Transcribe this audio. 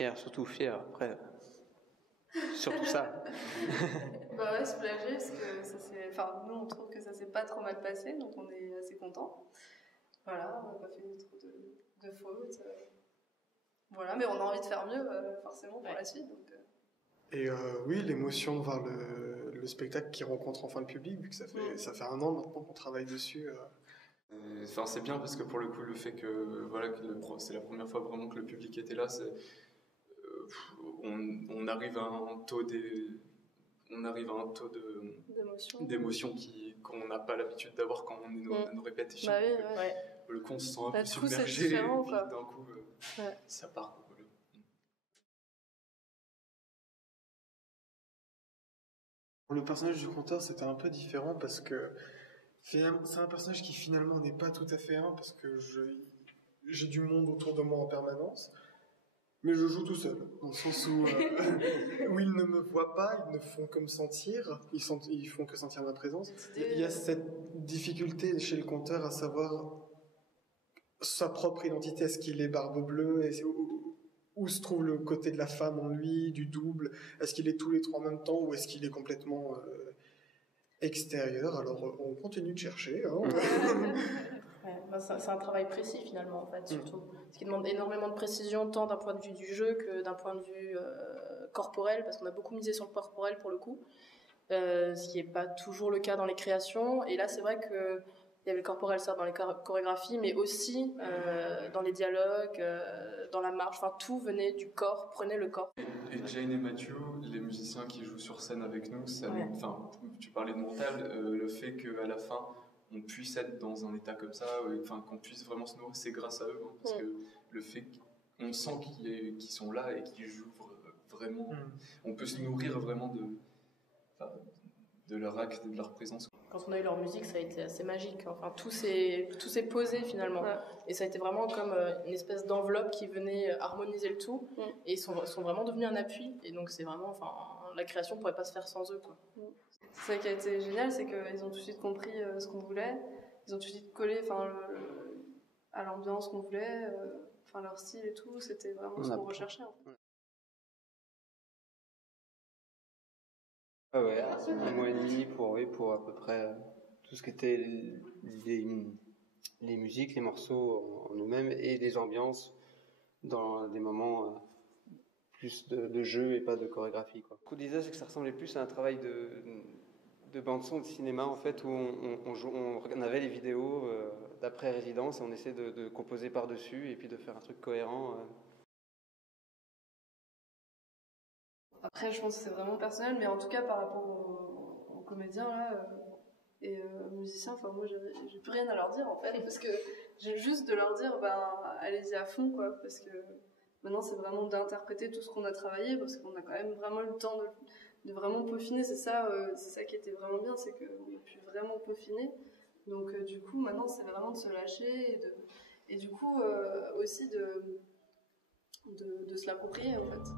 fier, surtout fier. Après, surtout ça. Bah ouais, soulagé parce que ça s'est, enfin nous on trouve que ça s'est pas trop mal passé, donc on est assez contents. Voilà, on n'a pas fait trop de fautes. Voilà, mais on a envie de faire mieux forcément pour la suite. Donc, Et oui, l'émotion de voir le spectacle qui rencontre enfin le public, vu que ça fait 1 an maintenant qu'on travaille dessus. Enfin, c'est bien parce que pour le coup, le fait que voilà, c'est la première fois vraiment que le public était là, on arrive à un taux d'émotion qu'on n'a pas l'habitude d'avoir quand on est dans nos répétitions. Bah oui, Le con se sent un là, peu submergé et puis d'un coup ça part. Le personnage du conteur, c'était un peu différent parce que c'est un personnage qui finalement n'est pas tout à fait parce que j'ai du monde autour de moi en permanence, mais je joue tout seul, dans le sens où ils ne me voient pas, ils ne font que me sentir, ils font que sentir ma présence. Il y a cette difficulté chez le conteur à savoir sa propre identité. Est-ce qu'il est barbe bleue? Où se trouve le côté de la femme en lui, du double? Est-ce qu'il est tous les trois en même temps ou est-ce qu'il est complètement extérieur? Alors on continue de chercher. Hein. C'est un travail précis finalement en fait, surtout. Ce qui demande énormément de précision tant d'un point de vue du jeu que d'un point de vue corporel, parce qu'on a beaucoup misé sur le corporel pour le coup, ce qui n'est pas toujours le cas dans les créations. Et là c'est vrai que il y avait le corporel certes dans les chorégraphies, mais aussi dans les dialogues, dans la marche, enfin tout venait du corps, prenait le corps. Et Jane et Matthew, les musiciens qui jouent sur scène avec nous, enfin tu parlais de mental, le fait qu'à la fin on puisse être dans un état comme ça, enfin qu'on puisse vraiment se nourrir, c'est grâce à eux, hein, parce que le fait qu'on sent qu'ils sont là et qu'ils jouent vraiment, on peut se nourrir vraiment de leur acte, de leur présence. Quand on a eu leur musique, ça a été assez magique. Enfin, tout s'est posé finalement. Ouais. Et ça a été vraiment comme une espèce d'enveloppe qui venait harmoniser le tout. Et ils sont vraiment devenus un appui. Et donc c'est vraiment, enfin, la création pourrait pas se faire sans eux, quoi. C'est ça qui a été génial, c'est qu'ils ont tout de suite compris ce qu'on voulait. Ils ont tout de suite collé, à l'ambiance qu'on voulait, leur style et tout. C'était vraiment ce qu'on recherchait. En fait. Ah ouais, 1 mois et demi pour à peu près tout ce qui était les musiques, les morceaux en eux-mêmes et les ambiances dans des moments plus de jeu et pas de chorégraphie, quoi. Ce qu'on disait, c'est que ça ressemblait plus à un travail de bande-son de cinéma, en fait, où on avait les vidéos d'après résidence et on essaie de composer par-dessus et puis de faire un truc cohérent. Après, je pense que c'est vraiment personnel, mais en tout cas, par rapport aux comédiens, là, et aux musiciens, moi, j'ai plus rien à leur dire, en fait, parce que j'ai juste de leur dire, allez-y à fond, quoi, parce que maintenant, c'est vraiment d'interpréter tout ce qu'on a travaillé, parce qu'on a quand même vraiment eu le temps de vraiment peaufiner. C'est ça qui était vraiment bien, c'est qu'on a pu vraiment peaufiner. Donc, du coup, maintenant, c'est vraiment de se lâcher et du coup, aussi de se l'approprier, en fait.